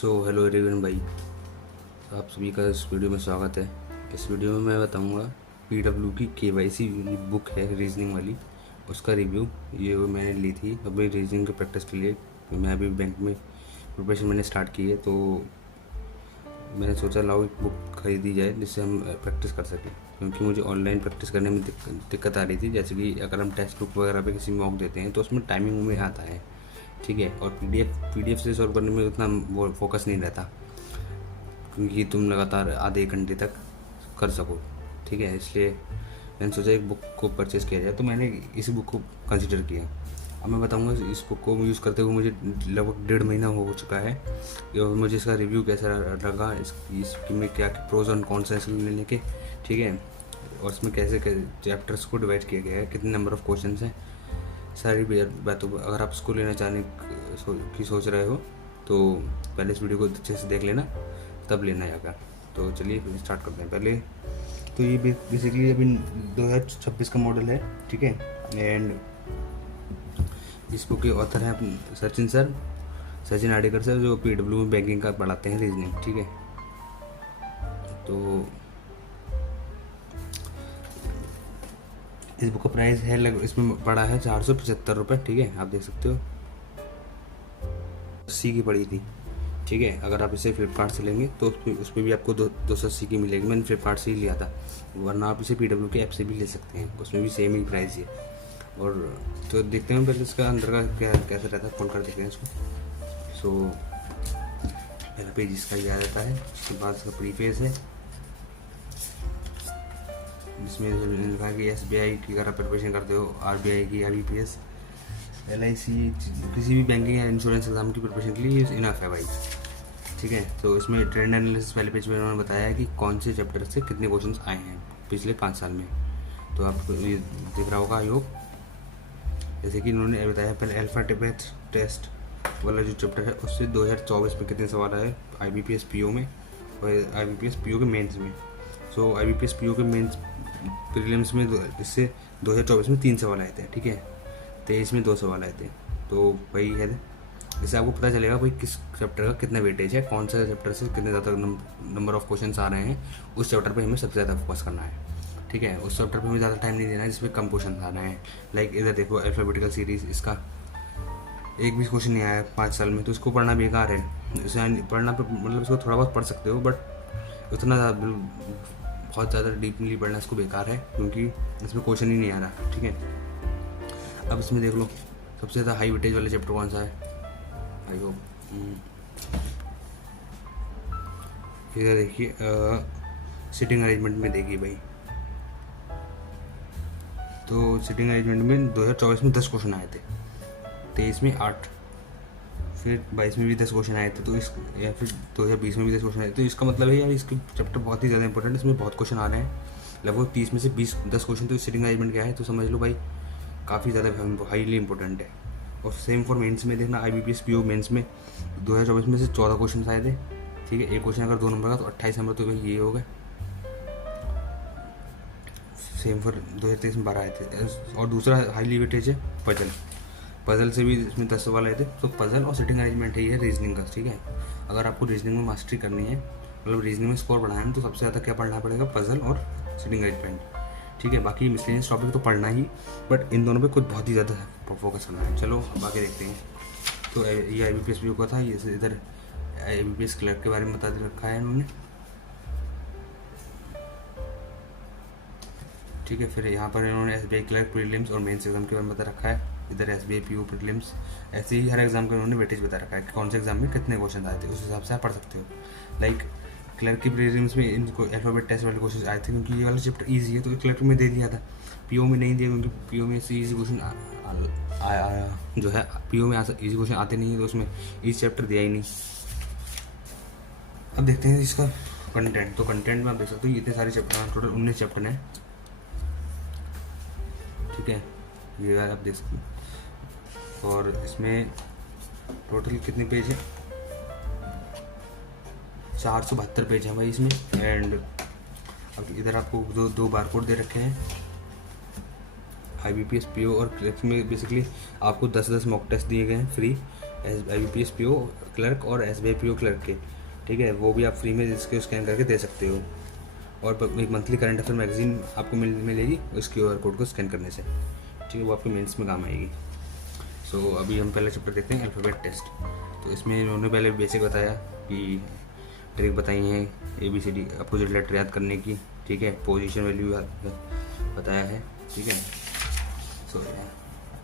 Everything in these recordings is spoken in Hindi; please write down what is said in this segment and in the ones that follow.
हेलो एवरीवन भाई, आप सभी का इस वीडियो में स्वागत है। इस वीडियो में मैं बताऊंगा पीडब्ल्यू की केवाईसी बुक है रीजनिंग वाली, उसका रिव्यू। ये वो मैंने ली थी अपनी रीजनिंग की प्रैक्टिस के लिए। मैं अभी बैंक में प्रिपरेशन मैंने स्टार्ट की है, तो मैंने सोचा लाओ एक बुक खरीदी जाए जिससे हम प्रैक्टिस कर सकें, क्योंकि मुझे ऑनलाइन प्रैक्टिस करने में दिक्कत आ रही थी। जैसे कि अगर हम टेक्स्ट बुक वगैरह पे किसी मॉक देते हैं तो उसमें टाइमिंग में आता है, ठीक है, और पीडीएफ से सॉल्व करने में उतना वो फोकस नहीं रहता, क्योंकि तुम लगातार आधे एक घंटे तक कर सको, ठीक है। इसलिए मैंने सोचा एक बुक को परचेस किया जाए, तो मैंने इस बुक को कंसिडर किया। अब मैं बताऊंगा इस बुक को यूज़ करते हुए मुझे लगभग 1.5 महीना हो चुका है, और मुझे इसका रिव्यू कैसा लगा, इसकी में क्या प्रोज और कॉन्स हैं इसको लेने के, ठीक है, और इसमें कैसे चैप्टर्स को डिवाइड किया गया है, कितने नंबर ऑफ क्वेश्चन हैं, सारी बातों। अगर आप इसको लेना चाहने की सोच रहे हो तो पहले इस वीडियो को अच्छे से देख लेना, तब लेना जाकर। तो चलिए स्टार्ट करते हैं। पहले तो ये बेसिकली अभी 2026 का मॉडल है, ठीक है। एंड इस बुक के ऑथर हैं सचिन आडेकर सर, जो पीडब्ल्यू में बैंकिंग का पढ़ाते हैं रीजनिंग, ठीक है। तो इस बुक का प्राइस है इसमें पड़ा है 475 रुपये, ठीक है, आप देख सकते हो। 80 की पड़ी थी, ठीक है। अगर आप इसे फ्लिपकार्ट से लेंगे तो उस पर भी आपको 280 की मिलेगी। मैंने फ्लिपकार्ट से ही लिया था, वरना आप इसे पीडब्ल्यू के ऐप से भी ले सकते हैं, उसमें भी सेम ही प्राइस है। और तो देखते हैं पहले इसका अंदर का क्या कैसा रहता है, खोल कर देखते हैं इसको। सो पहला पेज इसका यह रहता है, उसके बाद इसका प्रीफेस है, जिसमें लिखा है कि SBI की अगर आप प्रिपरेशन करते हो, RBI की, IBPS, LIC, किसी भी बैंकिंग या इंश्योरेंस एग्जाम की प्रिपरेशन के लिए इनफ है भाई, ठीक है। तो इसमें ट्रेंड एनालिसिस पहले पेज में उन्होंने बताया है कि कौन से चैप्टर से कितने क्वेश्चन आए हैं पिछले 5 साल में। तो आपको ये दिख रहा होगा योग, जैसे कि उन्होंने बताया पहले अल्फाबेट टेस्ट वाला जो चैप्टर है उससे 2024 में कितने सवाल आए IBPS PO में और IBPS PO के मेंस में। सो IBPS PO के मेंस प्रीलिम्स में इससे 2024 में 3 सवाल आए थे, ठीक है। 23 में 2 सवाल आए थे। तो वही है, इससे आपको पता चलेगा भाई किस चैप्टर का कितना वेटेज है, कौन सा चैप्टर से कितने ज़्यादा नंबर ऑफ क्वेश्चन आ रहे हैं, उस चैप्टर पे हमें सबसे ज़्यादा फोकस करना है, ठीक है। उस चैप्टर पे हमें ज़्यादा टाइम नहीं देना है जिसमें कम क्वेश्चन आ रहे हैं। लाइक इधर देखो अल्फाबेटिकल सीरीज़, इसका एक भी क्वेश्चन नहीं आया 5 साल में, तो इसको पढ़ना बेकार है। इसे पढ़ना मतलब इसको थोड़ा बहुत पढ़ सकते हो, बट उतना बहुत ज़्यादा डीपली पढ़ना इसको बेकार है, क्योंकि इसमें क्वेश्चन ही नहीं आ रहा, ठीक है। अब इसमें देख लो सबसे ज़्यादा हाई वेटेज वाला चैप्टर कौन सा है, आई होप इधर देखिए, सिटिंग अरेंजमेंट में देखिए भाई। तो सिटिंग अरेंजमेंट में 2024 में 10 क्वेश्चन आए थे, 23 में 8, फिर 22 में भी 10 क्वेश्चन आए थे, तो इस या फिर 2020 में भी 10 क्वेश्चन आए थे। तो इसका मतलब है यार इसके चैप्टर बहुत ही ज़्यादा इंपॉर्टेंट है, इसमें बहुत क्वेश्चन आ रहे हैं, लगभग 30 में से 10 क्वेश्चन तो सिटिंग अरेंजमेंट क्या है, तो समझ लो भाई काफ़ी ज़्यादा हाईली इंपॉर्टेंट है। और सेम फॉर मेंस में देखना, IBPS PO मेंस में 2024 में से 14 क्वेश्चन आए थे, ठीक है। एक क्वेश्चन अगर 2 नंबर का तो 28 नंबर तो ये हो गए। सेम फॉर 2023 में 12 आए थे। और दूसरा हाईली वेटेज है पजल से भी इसमें 10 सवाल आए थे। तो पजल और सिटिंग अरेंजमेंट ही है रीजनिंग का, ठीक है। अगर आपको रीजनिंग में मास्टरी करनी है, मतलब रीजनिंग में स्कोर बढ़ाना है, तो सबसे ज़्यादा क्या पढ़ना पड़ेगा, पजल और सिटिंग अरेंजमेंट, ठीक है। बाकी मिसलेनियस टॉपिक तो पढ़ना ही, बट इन दोनों पे कुछ बहुत ही ज़्यादा फोकस करना है। चलो अब आगे देखते हैं। तो ये IBPS PO का था, ये इधर IBPS क्लर्क के बारे में बता रखा है इन्होंने, ठीक है। फिर यहाँ पर इन्होंने SBI क्लर्क प्रीलिम्स और मेंस एग्जाम के बारे में बता रखा है। इधर SBI PO प्रीलिम्स, ऐसे ही हर एग्जाम का उन्होंने वेटेज बता रखा है कि कौन से एग्जाम में कितने क्वेश्चन आए थे, उस हिसाब से आप पढ़ सकते हो। लाइक क्लर्क की प्रीलिम्स में इनको अल्फाबेट टेस्ट वाले क्वेश्चन आए थे, क्योंकि ये वाला चैप्टर ईजी है, तो क्लर्क में दे दिया था। PO में नहीं दिया, क्योंकि PO में से ईजी क्वेश्चन जो है PO में ईजी क्वेश्चन आते नहीं है, तो उसमें ईजी चैप्टर दिया ही नहीं। अब देखते हैं इसका कंटेंट। तो कंटेंट में आप देख सकते हो इतने सारे चैप्टर, टोटल 19 चैप्टर हैं, ठीक है। ये आप देख सकते हो। और इसमें टोटल कितने पेज है, 472 पेज हैं भाई इसमें। एंड अब इधर आपको दो बारकोड दे रखे हैं, IBPS PO और क्लर्क में बेसिकली आपको 10 मॉक टेस्ट दिए गए हैं फ्री, IBPS PO क्लर्क और SBI PO क्लर्क के, ठीक है, वो भी आप फ्री में इसके स्कैन करके दे सकते हो। और एक मंथली करंट अफेयर मैगजीन आपको मिलेगी उस QR कोड को स्कैन करने से, ठीक है, वो आपके मेंस में काम आएगी। सो अभी हम पहले चैप्टर देखते हैं अल्फ़ाबेट टेस्ट। तो इसमें उन्होंने पहले बेसिक बताया कि ट्रिक बताई है ABCD अपोजिट लेटर याद करने की, ठीक है, पोजीशन वैल्यू बताया है, ठीक है। सो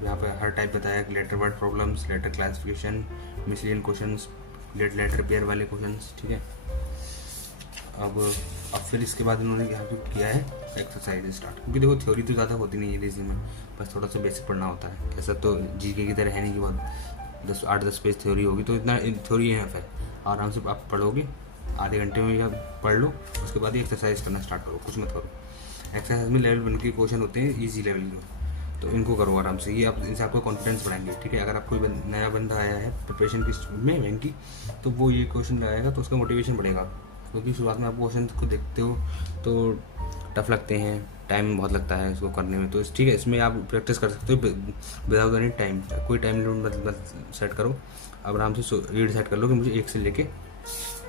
यहाँ पर हर टाइप बताया कि letter word problems, letter classification, miscellaneous questions, letter pair वाले क्वेश्चंस, ठीक है। अब फिर इसके बाद इन्होंने यहाँ पे किया है एक्सरसाइज स्टार्ट, क्योंकि देखो थ्योरी तो ज़्यादा होती नहीं है रीजनिंग में, बस थोड़ा सा बेसिक पढ़ना होता है। ऐसा तो GK की तरह है नहीं कि बहुत 8-10 पेज थ्योरी होगी, तो इतना थ्योरी है यहाँ पे आराम से आप पढ़ोगे, आधे घंटे में या पढ़ लो, उसके बाद ही एक्सरसाइज करना स्टार्ट करो, कुछ मत करो। एक्सरसाइज में लेवल 1 के क्वेश्चन होते हैं ईजी लेवल के, तो इनको करो आराम से, ये आप इनसे आपको कॉन्फिडेंस बढ़ाएंगे, ठीक है। अगर आप कोई नया बंदा आया है प्रिपरेशन की में बैंक की, तो वो ये क्वेश्चन लगाएगा तो उसका मोटिवेशन बढ़ेगा, क्योंकि शुरुआत में आप क्वेश्चन को देखते हो तो टफ लगते हैं, टाइम बहुत लगता है इसको करने में, तो ठीक है, इसमें आप प्रैक्टिस कर सकते हो विदाउट एनी टाइम। कोई टाइम लिमिट मत सेट करो, आप आराम से रीड सेट कर लो कि मुझे 1 से लेके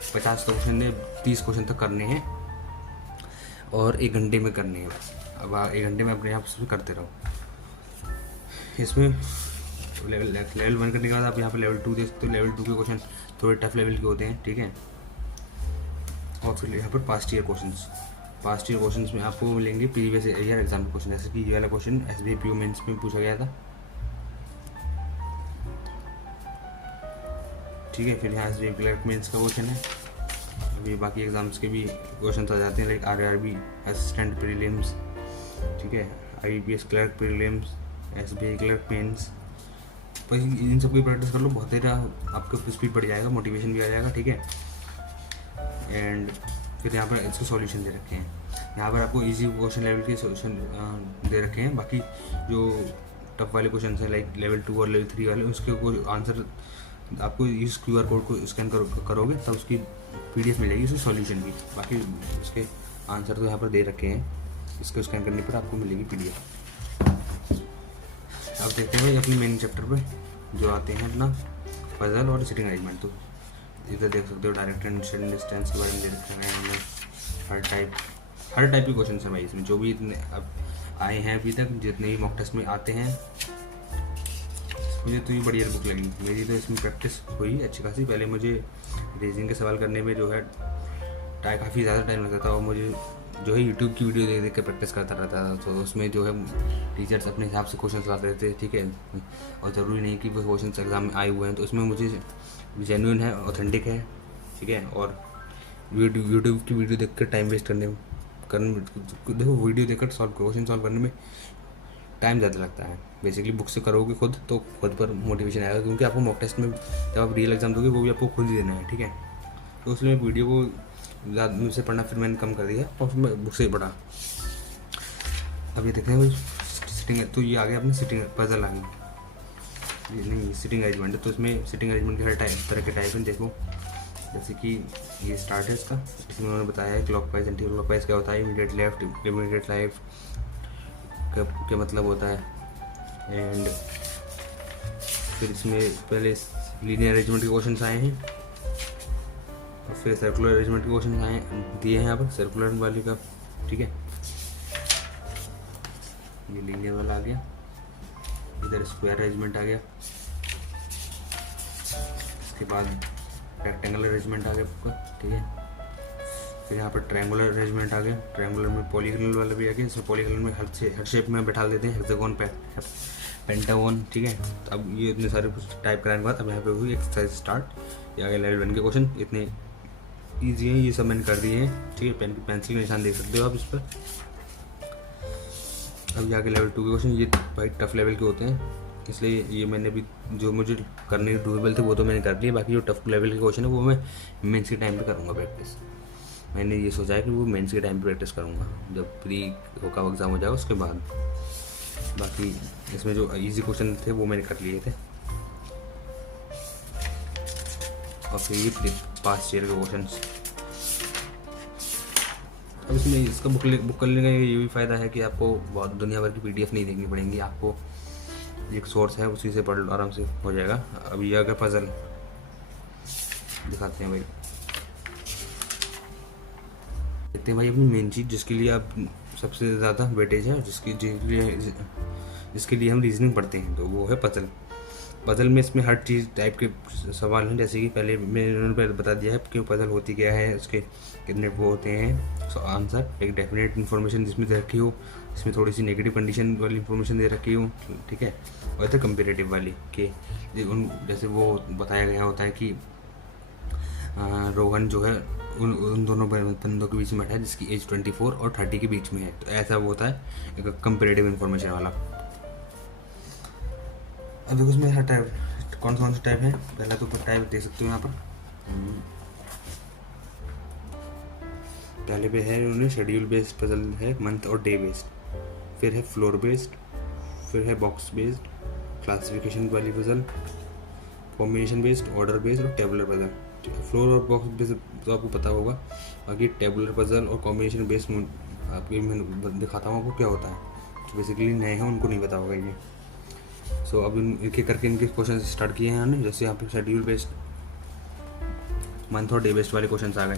50 क्वेश्चन 30 क्वेश्चन तक करने हैं और 1 घंटे में करने हैं। अब 1 घंटे में अपने आप से करते रहो। इसमें लेवल 1 करने के बाद आप यहाँ पे लेवल 2 देख सकते हो। लेवल 2 के क्वेश्चन थोड़े टफ लेवल के होते हैं, ठीक है। और फिर यहाँ पर पास्ट ईयर क्वेश्चंस में आपको मिलेंगे प्रीवियस ईयर एग्जाम के क्वेश्चन, जैसे कि ये वाला क्वेश्चन SBI PO मेंस में पूछा गया था, ठीक है। फिर यहाँ SBI क्लर्क मेंस का क्वेश्चन है। अभी बाकी एग्जाम्स के भी क्वेश्चन आ जाते हैं, लाइक RRB असिस्टेंट प्रीलिम्स, ठीक है, IBPS clerk prelims, SBI clerk mains. तो इन सब की प्रैक्टिस कर लो, बहुत देर आपका स्पीड बढ़ जाएगा, मोटिवेशन भी आ जाएगा, ठीक है। एंड फिर यहाँ पर इसके सॉल्यूशन दे रखे हैं, यहाँ पर आपको इजी क्वेश्चन लेवल के सॉल्यूशन दे रखे हैं। बाकी जो टफ वाले क्वेश्चन हैं लाइक लेवल 2 और लेवल 3 वाले, उसके कोई आंसर आपको इस QR कोड को स्कैन करोगे तब उसकी PDF मिलेगी, उसकी सॉल्यूशन भी। बाकी उसके आंसर तो यहाँ पर दे रखे हैं, इसको स्कैन करने पर आपको मिलेगी PDF। अब देखते हैं अपने मेन चैप्टर पे जो आते हैं अपना पजल और सिटिंग अरेंजमेंट। तो इधर देख सकते हो डायरेक्ट एंड डिस्टेंस के बारे में दे रखे हैं हमने, हर टाइप के क्वेश्चन है भाई इसमें, जो भी इतने अब आए हैं अभी तक, जितने भी मॉक टेस्ट में आते हैं। मुझे तो ये बढ़िया बुक लगी, मेरी तो इसमें प्रैक्टिस हुई अच्छी खासी। पहले मुझे रीजनिंग के सवाल करने में जो है काफ़ी ज़्यादा टाइम लगता था, और मुझे जो है यूट्यूब की वीडियो देख देख के प्रैक्टिस करता रहता था। तो उसमें जो है टीचर्स अपने हिसाब से क्वेश्चन लाते रहते थे, ठीक है, और ज़रूरी नहीं कि वो क्वेश्चन एग्जाम में आए हुए हैं। तो उसमें मुझे जेन्युइन है, ऑथेंटिक है, ठीक है। और यूट्यूब की वीडियो देख कर टाइम वेस्ट देखो वीडियो देखकर क्वेश्चन सॉल्व करने में टाइम ज़्यादा लगता है। बेसिकली बुक से करोगे खुद तो खुद पर मोटिवेशन आएगा, क्योंकि आपको मॉक टेस्ट में जब आप रियल एग्जाम दोगे वो भी आपको खुद ही देना है, ठीक है। तो इसलिए वीडियो को ज़्यादा मुझसे पढ़ना फिर मैंने कम कर दिया और फिर मैं बुक से पढ़ा। अब ये देखते हैं सिटिंग, तो ये आ गया अपनी सिटिंग पजल आ गई, ये नहीं सिटिंग अरेंजमेंट है। तो इसमें सिटिंग अरेंजमेंट के हर तरह के टाइप हैं। देखो जैसे कि ये स्टार्ट है इसका, इसमें उन्होंने बताया है क्लॉकवाइज एंटी क्लॉकवाइज क्या होता है, इमीडिएट लेफ्ट इमीडिएट राइट क्या मतलब होता है। एंड फिर इसमें पहले लीनियर अरेंजमेंट के क्वेश्चन आए हैं और फिर सर्कुलर अरेंजमेंट के क्वेश्चन आए दिए हैं यहाँ पर सर्कुलर वाले का, ठीक है। ये लीनियर वाला आ गया, इधर स्क्वायर अरेंजमेंट आ गया, इसके बाद रेक्टेंगल अरेंजमेंट आ गया आपका, ठीक है। फिर यहाँ पर ट्रायंगुलर अरेंजमेंट आ गया, ट्रायंगुलर में पॉलीगोनल वाला भी आ गया। इसमें पॉलीगोनल में हर शेप में बैठा देते हैं, हेक्सागोन पेंटागोन, ठीक है। तो अब ये इतने सारे कुछ टाइप कराने के बाद अब यहाँ पे हुई एक्सरसाइज स्टार्ट। ये आ गया लेवल 1 के क्वेश्चन, इतने ईजी हैं, ये सब मैंने कर दिए हैं, ठीक है। पेंसिल के निशान देख सकते हो आप इस पर। अब ये आ गया लेवल 2 के क्वेश्चन, ये भाई टफ लेवल के होते हैं, इसलिए ये मैंने भी जो मुझे करने डूबल थे वो तो मैंने कर लिए। बाकी जो टफ लेवल के क्वेश्चन है वो मैं मेंस के टाइम पे करूँगा प्रैक्टिस। मैंने ये सोचा है कि वो मेंस के टाइम पे प्रैक्टिस करूँगा, जब प्री का एग्ज़ाम हो जाएगा उसके बाद। बाकी इसमें जो इजी क्वेश्चन थे वो मैंने कर लिए थे। और फिर ये पास्ट ईयर के क्वेश्चन। अब इसमें इसका बुक करने का ये भी फ़ायदा है कि आपको बहुत दुनिया भर की PDF नहीं देखनी पड़ेंगी, आपको एक सोर्स है, उसी से पढ़ लो, आराम से हो जाएगा। अब ये अगर पजल दिखाते हैं भाई, देखते हैं भाई अपनी मेन चीज़ जिसके लिए आप सबसे ज़्यादा वेटेज है, जिसके लिए हम रीजनिंग पढ़ते हैं, तो वो है पजल। पजल में इसमें हर चीज़ टाइप के सवाल हैं, जैसे कि पहले मैंने पहले बता दिया है क्यों पजल होती क्या है, उसके कितने वो होते हैं। सो आंसर एक डेफिनेट इन्फॉर्मेशन जिसमें दे रखी हो, इसमें थोड़ी सी नेगेटिव कंडीशन वाली इन्फॉर्मेशन दे रखी हो, ठीक है। और तो कंपेरेटिव वाली कि जैसे वो बताया गया होता है कि रोहन जो है उन दोनों बंदों के बीच में बैठा है जिसकी एज 24 और 30 के बीच में है, तो ऐसा वो होता है एक कंपेरेटिव इन्फॉर्मेशन वाला। अब देखो उसमें हर टाइप कौन सा टाइप है, पहला तो टाइप दे सकते हो यहाँ पर। पहले पे है उन्होंने शेड्यूल बेस्ड पजल है, मंथ और डे बेस्ड, फिर है फ्लोर बेस्ड, फिर है बॉक्स बेस्ड, क्लासिफिकेशन वाली puzzle, combination based, order based और टेबुलर पजल। फ्लोर और बॉक्स बेस्ड तो आपको पता होगा, बाकी टेबुलर पजल और कॉम्बिनेशन बेस्ड आपको मैं दिखाता हूँ आपको क्या होता है, तो बेसिकली नए हैं उनको नहीं पता होगा ये। सो अब एक एक करके इनके क्वेश्चन स्टार्ट किए हैं हमने। जैसे यहाँ पे शेड्यूल बेस्ड मंथ और डे बेस्ड वाले क्वेश्चन आ गए,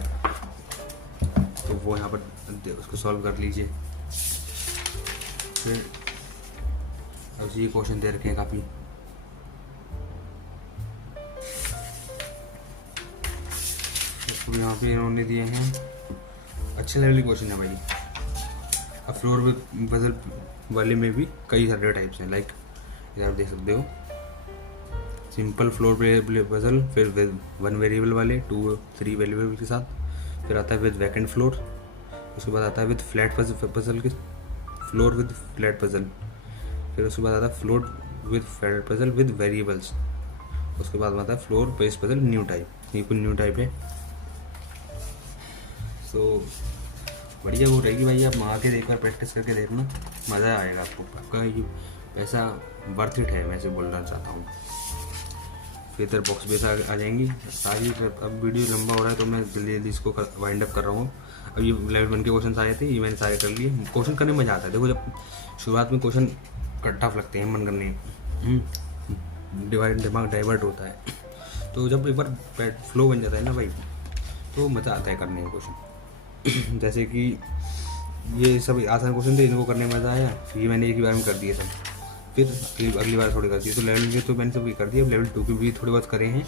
तो वो यहाँ पर उसको सॉल्व कर लीजिए। फिर अब ये क्वेश्चन दे रखे हैं काफ़ी, यहाँ पे इन्होंने दिए हैं अच्छे लेवल के क्वेश्चन है भाई। अब फ्लोर पजल वाले में भी कई सारे टाइप्स हैं, लाइक इधर देख सकते हो सिंपल फ्लोर पजल, फिर विद 1 वेरिएबल वाले, 2 3 वेरिएबल के साथ, फिर आता है विद वैकेंट फ्लोर, उसके बाद आता है विद फ्लैट पजल के फ्लोर विद फ्लैट पजल, फिर उसके बाद आता है floor with flat puzzle with variables, उसके बाद आता है floor based puzzle new type, ये कुछ न्यू टाइप है। सो बढ़िया वो रहेगी भाई, आप मंगा के एक बार प्रैक्टिस करके देखना, मज़ा आएगा आपको, आपका ये पैसा वर्थ इट है, मैं ऐसे बोलना चाहता हूँ। फिर इधर बॉक्स बेस आ जाएंगी सारी। अब वीडियो लंबा हो रहा है तो मैं जल्दी जल्दी इसको वाइंड अप कर रहा हूँ। अब ये लेवल 1 के क्वेश्चन आए थे, ये मैंने सारे कर लिए। क्वेश्चन करने में मजा आता है, देखो जब शुरुआत में क्वेश्चन टफ लगते हैं मन करने, दिमाग डाइवर्ट होता है, तो जब एक बार फ्लो बन जाता है ना भाई, तो मज़ा आता है करने में क्वेश्चन। जैसे कि ये सब आसान क्वेश्चन थे, इनको करने में मज़ा आया, ये मैंने एक ही बार में कर दिए सब, फिर अगली बार थोड़ी कर दी, तो लेवल के तो मैंने सब कर दिया। अब लेवल 2 के भी थोड़े बहुत करे हैं,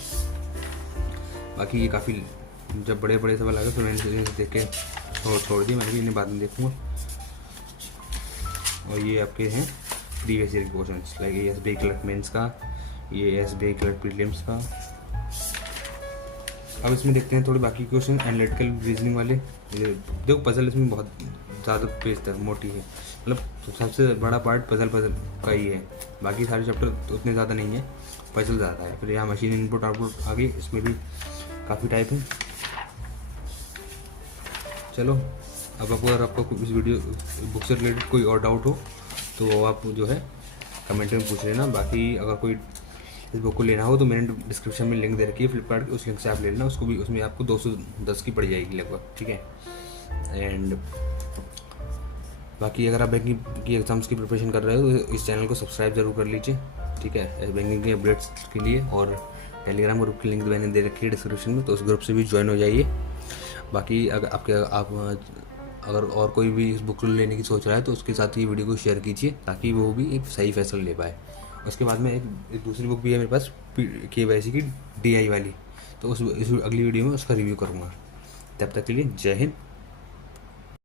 बाकी ये काफ़ी जब बड़े बड़े सवाल आ गए तो मैंने देख के छोड़ दिया, मैंने भी इन्हें बाद में देखूँगा। और ये आपके हैं प्रीवियस ईयर क्वेश्चन, लाइक ये SBI क्लर्क मेंस का, ये SBI क्लर्क प्रीलिम्स का। अब इसमें देखते हैं थोड़े बाकी क्वेश्चन एनालिटिकल रीजनिंग वाले। देखो पजल इसमें बहुत ज़्यादा पेज तक मोटी है, मतलब सबसे बड़ा पार्ट पजल का ही है, बाकी सारे चैप्टर तो उतने ज़्यादा नहीं है, पजल ज़्यादा है। फिर यहाँ मशीन इनपुट आउटपुट आ गई, इसमें भी काफ़ी टाइप है। चलो अब अगर आपको इस वीडियो बुक से रिलेटेड कोई और डाउट हो तो आप जो है कमेंट में पूछ लेना। बाकी अगर कोई इस बुक को लेना हो तो मैंने डिस्क्रिप्शन में लिंक दे रखी है फ्लिपकार्ट की, उस लिंक से आप ले लेना, उसको भी उसमें आपको 210 की पड़ जाएगी लगभग, ठीक है। एंड बाकी अगर आप बैंकिंग की एग्ज़ाम्स की प्रिपरेशन कर रहे हो तो इस चैनल को सब्सक्राइब जरूर कर लीजिए, ठीक है, बैंकिंग के अपडेट्स के लिए। और टेलीग्राम ग्रुप की लिंक मैंने दे रखी है डिस्क्रिप्शन में, तो उस ग्रुप से भी ज्वाइन हो जाइए। बाकी अगर आप अगर और कोई भी इस बुक लेने की सोच रहा है तो उसके साथ ही वीडियो को शेयर कीजिए, ताकि वो भी एक सही फैसला ले पाए। उसके बाद में एक दूसरी बुक भी है मेरे पास KYC की DI वाली, तो उस अगली वीडियो में उसका रिव्यू करूँगा। तब तक के लिए जय हिंद,